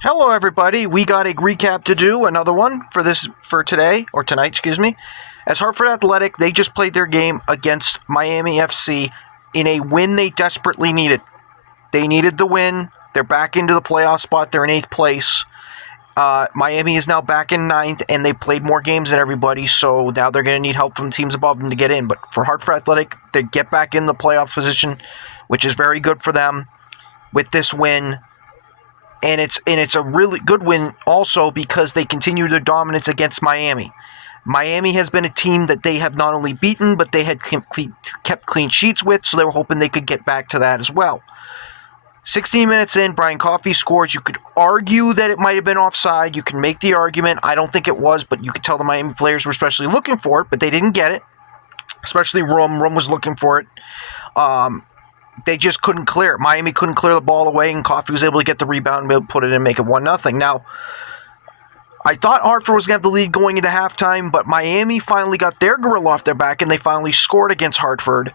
Hello, everybody. We got a recap to do, another one for today or tonight, excuse me. As Hartford Athletic, they just played their game against Miami FC in a win they desperately needed. They needed the win. They're back into the playoff spot. They're in 8th place. Miami is now back in 9th, and they played more games than everybody, so now they're going to need help from teams above them to get in. But for Hartford Athletic, they get back in the playoff position, which is very good for them with this win. And it's a really good win also because they continue their dominance against Miami. Miami has been a team that they have not only beaten, but they had kept clean sheets with, so they were hoping they could get back to that as well. 16 minutes in, Brian Coffey scores. You could argue that it might have been offside. You can make the argument. I don't think it was, but you could tell the Miami players were especially looking for it, but they didn't get it. Especially Rum. Rum was looking for it. They just couldn't clear it. Miami couldn't clear the ball away, and Coffey was able to get the rebound and put it in and make it 1-0. Now, I thought Hartford was going to have the lead going into halftime, but Miami finally got their gorilla off their back, and they finally scored against Hartford.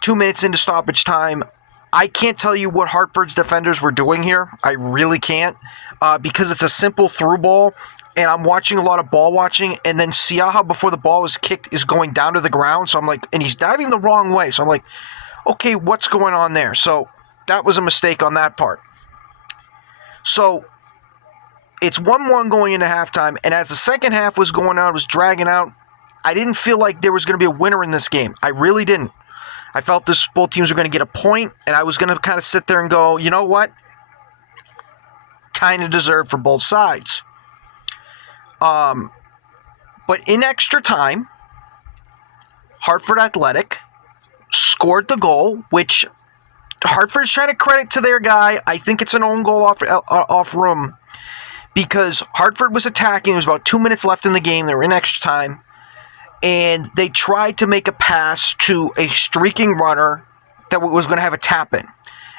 2 minutes into stoppage time. I can't tell you what Hartford's defenders were doing here. I really can't, because it's a simple through ball, and I'm watching a lot of ball watching, and then Siaha, before the ball was kicked, is going down to the ground, so I'm like, and he's diving the wrong way, so I'm like, okay, what's going on there? So that was a mistake on that part. So it's 1-1 going into halftime, and as the second half was going on, was dragging out, I didn't feel like there was going to be a winner in this game. I really didn't. I felt both teams were going to get a point, and I was going to kind of sit there and go, you know what? Kind of deserved for both sides. But in extra time, Hartford Athletic scored the goal, which Hartford's trying to credit to their guy. I think it's an own goal off Rum, because Hartford was attacking. There was about 2 minutes left in the game. They were in extra time, and they tried to make a pass to a streaking runner that was going to have a tap in,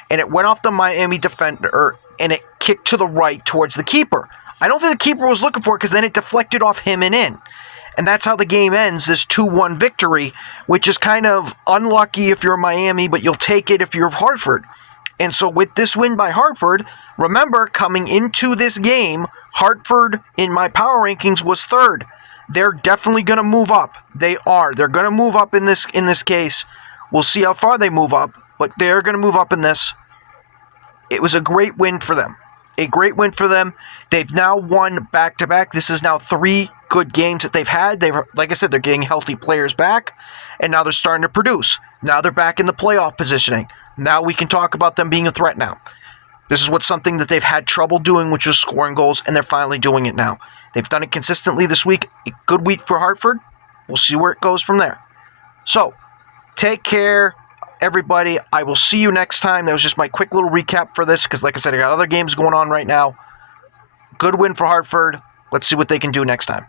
and it went off the Miami defender, and it kicked to the right towards the keeper. I don't think the keeper was looking for it, because then it deflected off him and in. And that's how the game ends, this 2-1 victory, which is kind of unlucky if you're Miami, but you'll take it if you're Hartford. And so with this win by Hartford, remember, coming into this game, Hartford, in my power rankings, was 3rd. They're definitely going to move up. They are. They're going to move up in this case. We'll see how far they move up, but they're going to move up in this. It was a great win for them. A great win for them. They've now won back-to-back. This is now 3 good games that they've had. Like I said, they're getting healthy players back, and now they're starting to produce. Now they're back in the playoff positioning. Now we can talk about them being a threat now. This is something that they've had trouble doing, which is scoring goals, and they're finally doing it now. They've done it consistently this week. A good week for Hartford. We'll see where it goes from there. So, take care, everybody. I will see you next time. That was just my quick little recap for this, because like I said, I got other games going on right now. Good win for Hartford. Let's see what they can do next time.